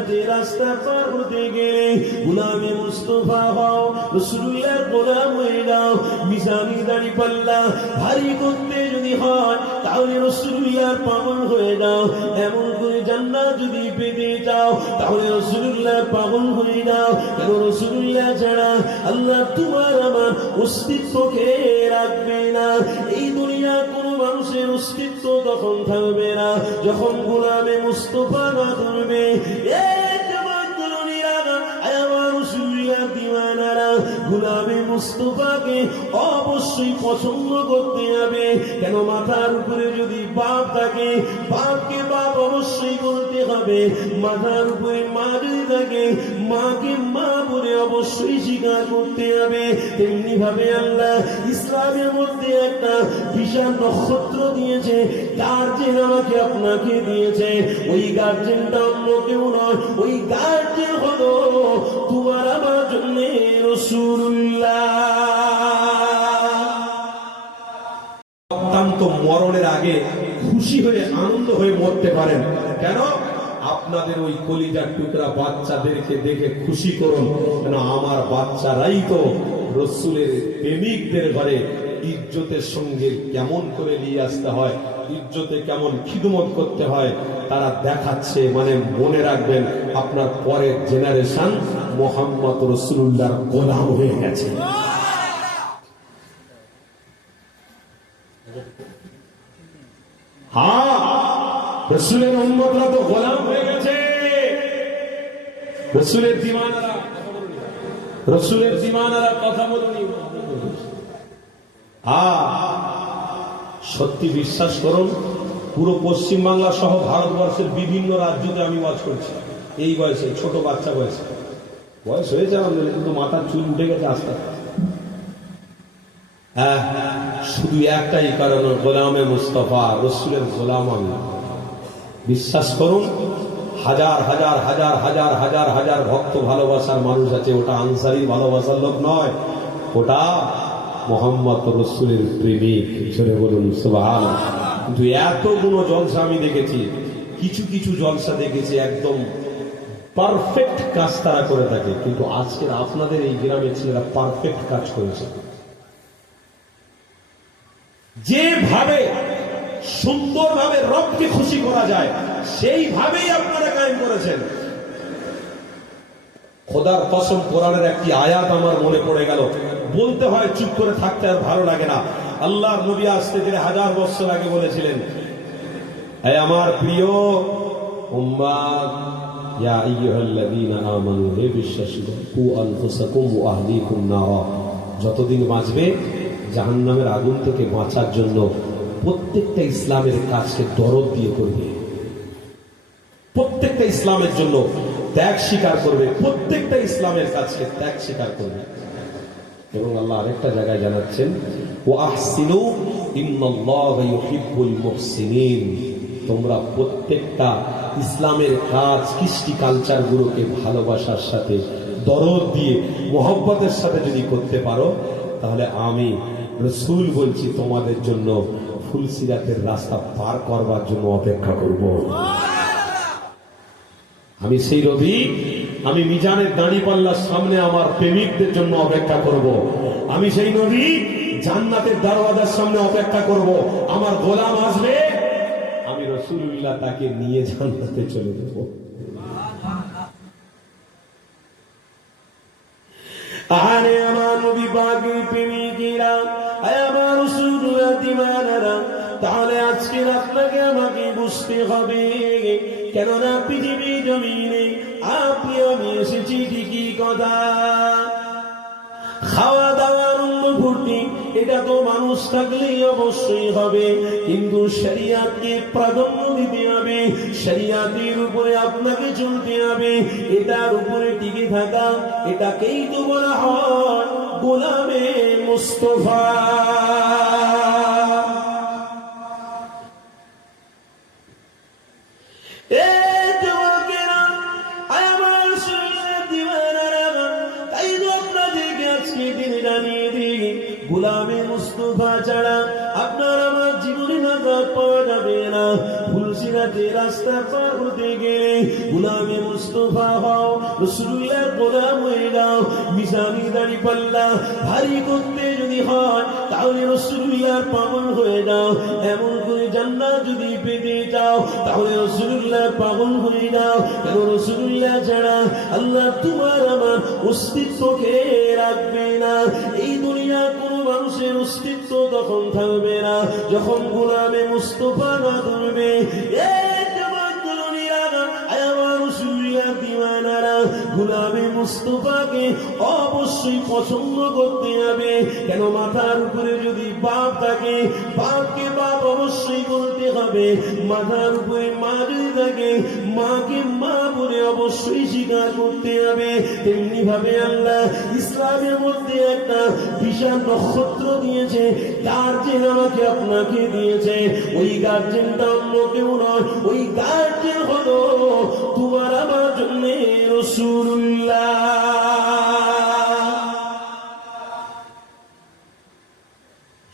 ফুলসিরাতে রাস্তা পার হতে গেলে গোলামে মুস্তাফা হও, রাসূলুল্লাহর গোলাম হয়ে যাও। মিজানি দাড়ি পাল্লা ভারী করতে যদি হয় তাহলে রাসূলুল্লাহর পাগল হয়ে যাও। এমন করে জান্নাত যদি পেতে চাও তাহলে রাসূলুল্লাহর পাগল হয়ে যাও। কেন রাসূলুল্লাহ ছাড়া আল্লাহ তোমার আমার অস্তিত্বকে রাখবে না। এই দুনিয়া কোনো মানুষের অস্তিত্ব তখন থাকবে না যখন গোলামে মুস্তাফা না করবে। গোলামে মুস্তাফাকে অবশ্যই পছন্দ করতে হবে। কেন মাথার উপরে যদি বাপ থাকে বাপকে বাপ অবশ্যই বলতে হবে, মাথার উপরে মা যদি থাকে মাকে মা বলে অবশ্যই স্বীকার করতে হবে। তেমনি ভাবে আল্লাহ ইসলামের মধ্যে একটা বিশাল নক্ষত্র দিয়েছে, গার্জেন আমাকে আপনাকে দিয়েছে। ওই গার্জেনটা অন্য কেউ নয়, ওই গার্জেন হলো তোমার আমার জন্য রাসূলুল্লাহ। অত্যন্ত মরণের আগে খুশি হয়ে আনন্দ হয়ে মরতে পারেন। কেন? আপনাদের ওই কলিজার টুকরা বাচ্চাদেরকে দেখে খুশি করুন, কেন আমার বাচ্চারাই তো রাসূলের প্রেমিকদের ঘরে ইজ্জতের সঙ্গে কেমন করে নিয়ে আসতে হয়, ইজ্জতে কেমন খিদমত করতে হয় তারা দেখাচ্ছে। মানে মনে রাখবেন আপনার পরের জেনারেশন মুহাম্মদ রাসূলুল্লাহর গোলাম হয়ে গেছে। হ্যাঁ, রাসূলের উম্মতরা তো গোলাম হয়ে গেছে। রাসূলের দিওয়ানারা, রাসূলের দিওয়ানারা কথা বলুনি। সত্যি বিশ্বাস করুন, পুরো পশ্চিম বাংলা সহ ভারতবর্ষের বিভিন্ন রাজ্যতে আমি ওয়াজ করছি। এই বয়সে, ছোট বাচ্চা বয়সে, বয়স হয়েছে আমাদের, কিন্তু মাথার চুল উঠে গেছে আস্তে আস্তে। হ্যাঁ, শুধু একটাই কারণ, গোলামে মুস্তাফা, রাসূলের গোলাম আমি। বিশ্বাস করুন, হাজার হাজার হাজার হাজার হাজার হাজার ভক্ত ভালোবাসার মানুষ আছে, ওটা আনসারি ভালোবাসার লোক নয়, ওটা মুহাম্মদ রাসূলের প্রেমিক। ছেড়ে বলুন সুবহানাল্লাহ। কিন্তু এতগুলো জলসা আমি দেখেছি, কিছু কিছু জলসা দেখেছি একদম পারফেক্ট কাজ তারা করে থাকে, কিন্তু আজকের আপনাদের এই গ্রামের ছেলেরা পারফেক্ট কাজ করেছে। যেভাবে সুন্দরভাবে রবকে খুশি করা যায় সেইভাবেই আপনারা কায়েম করেছেন। খোদার কসম, কোরআনের একটি আয়াত আমার মনে পড়ে গেল, বলতে হয়, চুপ করে থাকতে আর ভালো লাগে না। আল্লাহর নবী আসতে থেকে 1000 বছর আগে বলেছিলেন, হে আমার প্রিয় উম্মাত, ইয়া আইয়ুহাল্লাযীনা আমানু, হে বিশ্বাসীগণ, কু আনফুসাকুম ওয়া আহলিকুম নারা, যতদিন বাঁচবে জাহান্নামের আগুন থেকে বাঁচার জন্য প্রত্যেকটা ইসলামের কাজকে দরদ দিয়ে করবে, প্রত্যেকটা ইসলামের জন্য ত্যাগ স্বীকার করবে, প্রত্যেকটা ইসলামের কাজকে ত্যাগ স্বীকার করবে। এবং আল্লাহ আরেকটা জায়গায় জানাচ্ছেন, ওয়া আহসিনু ইন্নাল্লাহা ইউহিব্বুল মুহসিনিন, তোমরা প্রত্যেকটা ইসলামের কাজ, কৃষ্টি কালচার গুলোকে ভালোবাসার সাথে, দরদ দিয়ে, মোহব্বতের সাথে যদি করতে পারো, তাহলে আমি রাসূল বলছি তোমাদের জন্য ফুলসিরাতের রাস্তা পার করবার জন্য অপেক্ষা করব। আমি সেই রবি, আমি মিজানের দাঁড়িপাল্লার সামনে আমার প্রেমিকদের জন্য অপেক্ষা করব। আমি সেই নবী জান্নাতের দরওয়াজার সামনে অপেক্ষা করব। আমার গোলাম আসবে, আমি রাসূলুল্লাহ তাকে নিয়ে জান্নাতে চলে যাব। আরে আমার নবী পাকের প্রেমিকেরা, আমার রাসূলুল্লাহ দিওয়ানারা, তাহলে আজকে আপনাকে আমাকে বুঝতে হবে, কেননা পৃথিবী জমিনে আপনি আমি এসেছি ঠিকই কথা, খাওয়া দাওয়ার ফুর্তি এটা তো মানুষ থাকলেই অবশ্যই হবে, কিন্তু শরিয়াতকে প্রাধান্য দিতে হবে, শরিয়াতের উপরে আপনাকে চলতে হবে, এটার উপরে টিকে থাকা, এটাকেই তো বলা হয় গোলামে মুস্তাফা। গোলামে মুস্তাফা ছাড়া আপনার আমার জীবনে নাজাত পাওয়া যাবে না। ফুলসি সিরাতে রাস্তা পার হতে গেলে গোলামে মুস্তাফা হও, রাসূলুল্লাহ গোলাম হয়ে যাও। মিজানি দাড়ি পাল্লা ভারী করতে যদি হয় তাহলে রাসূলুল্লাহর পাগল হয়ে যাও। এমন করে জান্নাত যদি পেতে চাও তাহলে রাসূলুল্লাহর পাগল হয়ে যাও। কেন রাসূলুল্লাহ ছাড়া আল্লাহ তোমার আমার অস্তিত্বকে রাখবে না। এই দুনিয়া কোনো মানুষের অস্তিত্ব তখন থাকবে না যখন গোলামে মুস্তাফা না ধরবে। গোলামে মুস্তাফাকে অবশ্যই পছন্দ করতে হবে। কেন মাথার উপরে যদি বাপ থাকে বাপকে বাপ অবশ্যই বলতে হবে, মাথার উপরে মা যদি থাকে মাকে মা বলে অবশ্যই স্বীকার করতে হবে। তেমনি ভাবে আল্লাহ ইসলামের মধ্যে একটা বিশাল নক্ষত্র দিয়েছে, গার্জেন আমাকে আপনাকে দিয়েছে। ওই গার্জেনটা অন্য কেউ নয়, ওই গার্জেন হলো তোমার আমার জন্য রাসূলুল্লাহ।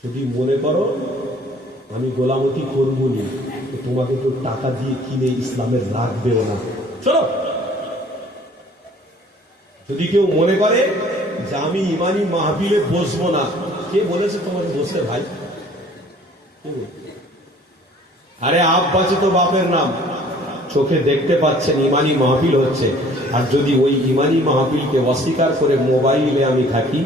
যদি মনে করো আমি গোলামতি করবো না, তোমাকে তো টাকা দিয়ে কিনে ইসলামের রাখবেও না, চলো। যদি কেউ মনে করে যে আমি ইমানি মাহফিলে বসবো না, কে বলেছে তোমাকে বসতে ভাই? আরে আব্বাসে তো বাপের নাম, চোখে দেখতে পাচ্ছেন ইমানি মাহফিল হচ্ছে। আর যদি ওই ইমানি মাহফিলকে অস্বীকার করে মোবাইলে আমি থাকি,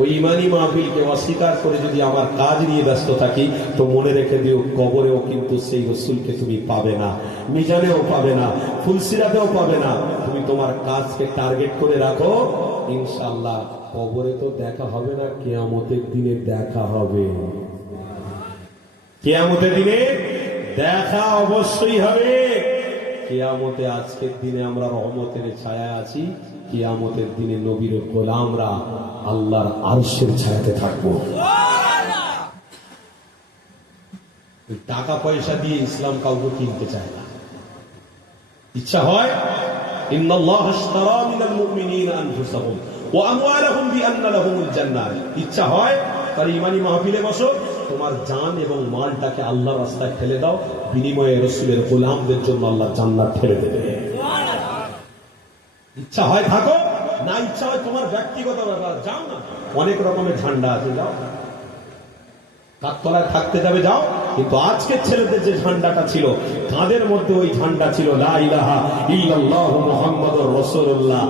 ওই ইমানি মাহফিলকে অস্বীকার করে যদি আমার কাজ নিয়ে ব্যস্ত থাকি, তো মনে রেখে দিও কবরেও কিন্তু সেই রসুলকে তুমি পাবে না, মিজানেও পাবে না, ফুলসিরাতেও পাবে না। তুমি তোমার কাজকে টার্গেট করে রাখো, ইনশাআল্লাহ কবরে তো দেখা হবে না, কিয়ামতের দিনে দেখা হবে। কিয়ামতের দিনে দেখা অবশ্যই হবে। কিয়ামতে আজকের দিনে আমরা রহমতের ছায়া আছি, কিয়ামতের দিনে নবীর গোলামরা আল্লাহর আরশের ছায়াতে থাকবো। টাকা পয়সা দিয়ে ইসলাম কাউকে কিনতে চায় না। ইচ্ছা হয় ইন্নাল্লাহা আশতারা মিনাল মুমিনিনা আনফুসাহুম ওয়া আমওয়ালাহুম বিআন্না লাহুমুল জান্নাহ। ইচ্ছা হয় তার ইমানি মাহফিলে বসো, তোমার জান এবং মালটাকে আল্লাহর রাস্তায় ফেলে দাও, বিনিময়ে রাসূলের গোলামদের জন্য আল্লাহ জান্নাত ঠেলে দেবে। ইচ্ছা হয় থাকো, না ইচ্ছা হয় তোমার ব্যক্তিগত ব্যাপার, যাও না। অনেক রকমের ঝান্ডা আছে, যাও। কাকতলায় থাকতে যাবে, যাও। কিন্তু আজকের ছেলেদের যে ঝান্ডাটা ছিল, তাদের মধ্যে ওই ঝান্ডা ছিল লা ইলাহা ইল্লাল্লাহু মুহাম্মাদুর রাসূলুল্লাহ।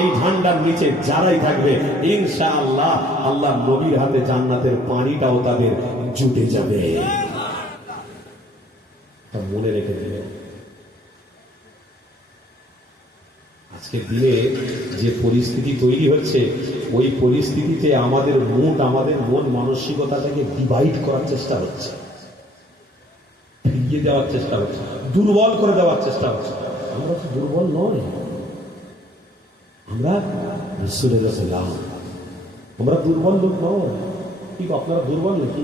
এই ঝান্ডার নিচে যারাই থাকবে ইনশাআল্লাহ আল্লাহ নবীর হাতে জান্নাতের পানিটাও তাদের জুটে যাবে। মনে রেখে দেবে। আজকের দিনে যে পরিস্থিতি তৈরি হচ্ছে, ওই পরিস্থিতিতে আমাদের মন মানসিকতাটাকে ডিভাইড করার চেষ্টা হচ্ছে, ফিরিয়ে দেওয়ার চেষ্টা হচ্ছে, দুর্বল করে দেওয়ার চেষ্টা হচ্ছে। আমরা তো দুর্বল নয়, আমরা রাসূলের গোলাম, আমরা দুর্বল লোক নয়। কি আপনারা দুর্বল নাকি?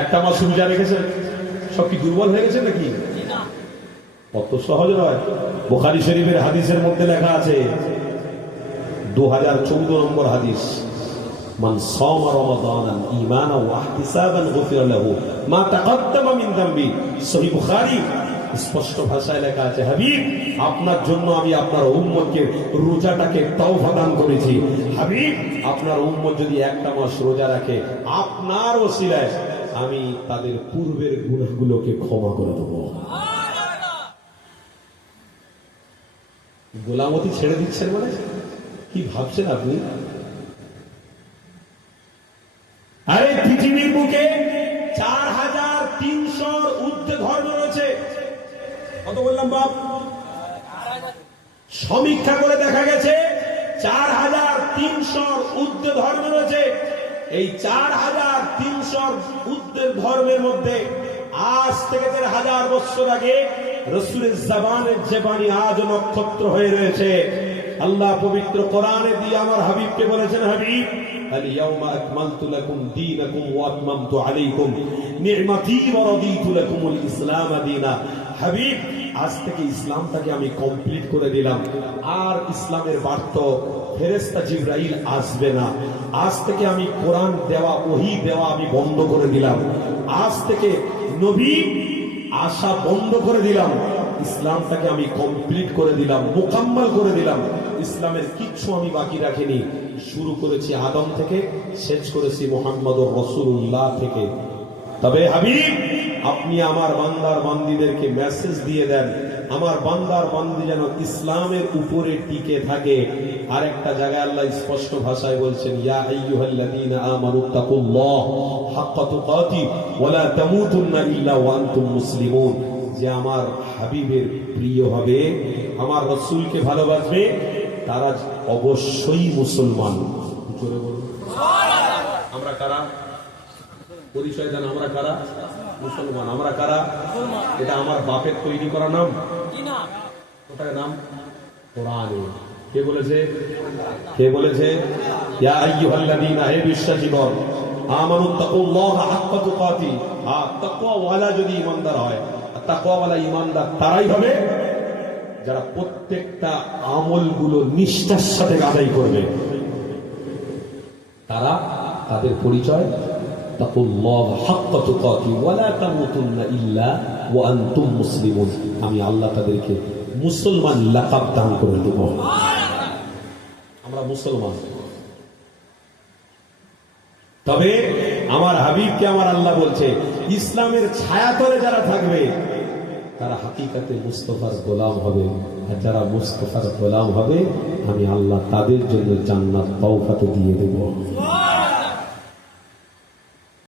একটা মাস রোজা রেখেছেন, সব কি দুর্বল হয়ে গেছে নাকি? কত সহজ নয়। বুখারী শরীফের হাদিসের মধ্যে লেখা আছে, 2014 নম্বর হাদিস, মান সামা রমাদানান ঈমানান ওয়া ইহতিসাবান গুফিরা লাহু মা তাকাদ্দামা মিন যামবি। সহিহ বুখারী স্পষ্ট ভাষায় লেখা আছে, হাবিব আপনার জন্য আমি আপনার উম্মতকে রোজাটাকে তওবা দান করেছি। হাবিব আপনার উম্মত যদি একটা মাস রোজা রাখে, আপনার ওসিলায় আমি তাদের পূর্বের গুনাহগুলোকে ক্ষমা করে দেব। গোলামতি ছেড়ে দিচ্ছেন মানে কি ভাবছেন আপনি? আরে পৃথিবীর বুকে 4300 ঊর্ধ্বে ধর্ম রয়েছে। কত বললাম বাপ? সমীক্ষা করে দেখা গেছে 4300 ঊর্ধ্বে ধর্ম রয়েছে। এই 4300 ঊর্ধ্বের ধর্মের মধ্যে আজ থেকে 1000 বছর আগে রাসূলের জবানের যে বাণী আজ নক্ষত্র হয়ে রয়েছে। আল্লাহ পবিত্র কোরআনে দিয়ে আমার হাবিবকে বলেছেন, হাবিব আল-ইয়াওমা আকমালতু লাকুম দীনাকুম ওয়া আতমামতু আলাইকুম নি'মাতি ওয়া রাদিতু লাকুমুল ইসলাম দীনা। হাবিব আজ থেকে ইসলামটাকে আমি কমপ্লিট করে দিলাম, আর ইসলামের বার্তা ফেরেশতা জিবরাইল আসবে না। আজ থেকে আমি কোরআন দেওয়া, ওহী দেওয়া আমি বন্ধ করে দিলাম। আজ থেকে নবী আশা বন্ধ করে দিলাম, ইসলামটাকে আমি কমপ্লিট করে দিলাম, মোকাম্মল করে দিলাম, ইসলামের কিচ্ছু আমি বাকি রাখিনি। শুরু করেছি আদম থেকে, শেষ করেছি মুহাম্মদুর রাসূলুল্লাহ থেকে। তবে হাবিব, আপনি আমার বান্দার বান্দীদেরকে মেসেজ দিয়ে দেন, আমার বান্দার বান্দি যেন ইসলামের উপরে টিকে থাকে। আরেকটা জায়গায় আল্লাহ স্পষ্ট ভাষায় বলছেন, ইয়া আইয়ুহাল্লাযীনা আমানুত্তাকুল্লাহ হাক্কা তুকাতি ওয়া লা তামুতুন্না ইল্লা ওয়া আনতুম মুসলিমুন। যে আমার হাবিবের প্রিয় হবে, আমার রাসূলকে ভালোবাসবে, তারা অবশ্যই মুসলমান। জোরে বলুন সুবহানাল্লাহ। আমরা কারা? পরিচয় দেন, আমরা কারা? মুসলমান। আমরা কারা? এটা আমার বাপের তৈরি করা নাম, ওটার নাম কোরআনে। কে বলেছে? কে বলেছে? ইয়া আইয়ুহাল্লাযীনা, হে বিশ্বাসীগণ, আমানুত্তাকুল্লাহা হাক্কা তুকাতি। তাকওয়া ওয়ালা যদি ঈমানদার হয়, তাকওয়া ওয়ালা ঈমানদার তারাই হবে যারা প্রত্যেকটা আমলগুলো নিষ্ঠার সাথে আদায় করবে। তারা, তাদের পরিচয় তাকুল্লাহা হাক্কা তুকাতি ওয়া লা তামুতুন্না ইল্লা ওয়া আনতুম মুসলিমুন। আমি আল্লাহ তাদেরকে মুসলমান লাকাব দান করে দেব। আমরা মুসলমান। তবে আমার হাবিবকে আমার আল্লাহ বলছে, ইসলামের ছায়াতলে যারা থাকবে তারা হাকিকাতে মুস্তাফার গোলাম হবে, আর যারা মুস্তাফার গোলাম হবে আমি আল্লাহ তাদের জন্য জান্নাত তওফাতে দিয়ে দেব।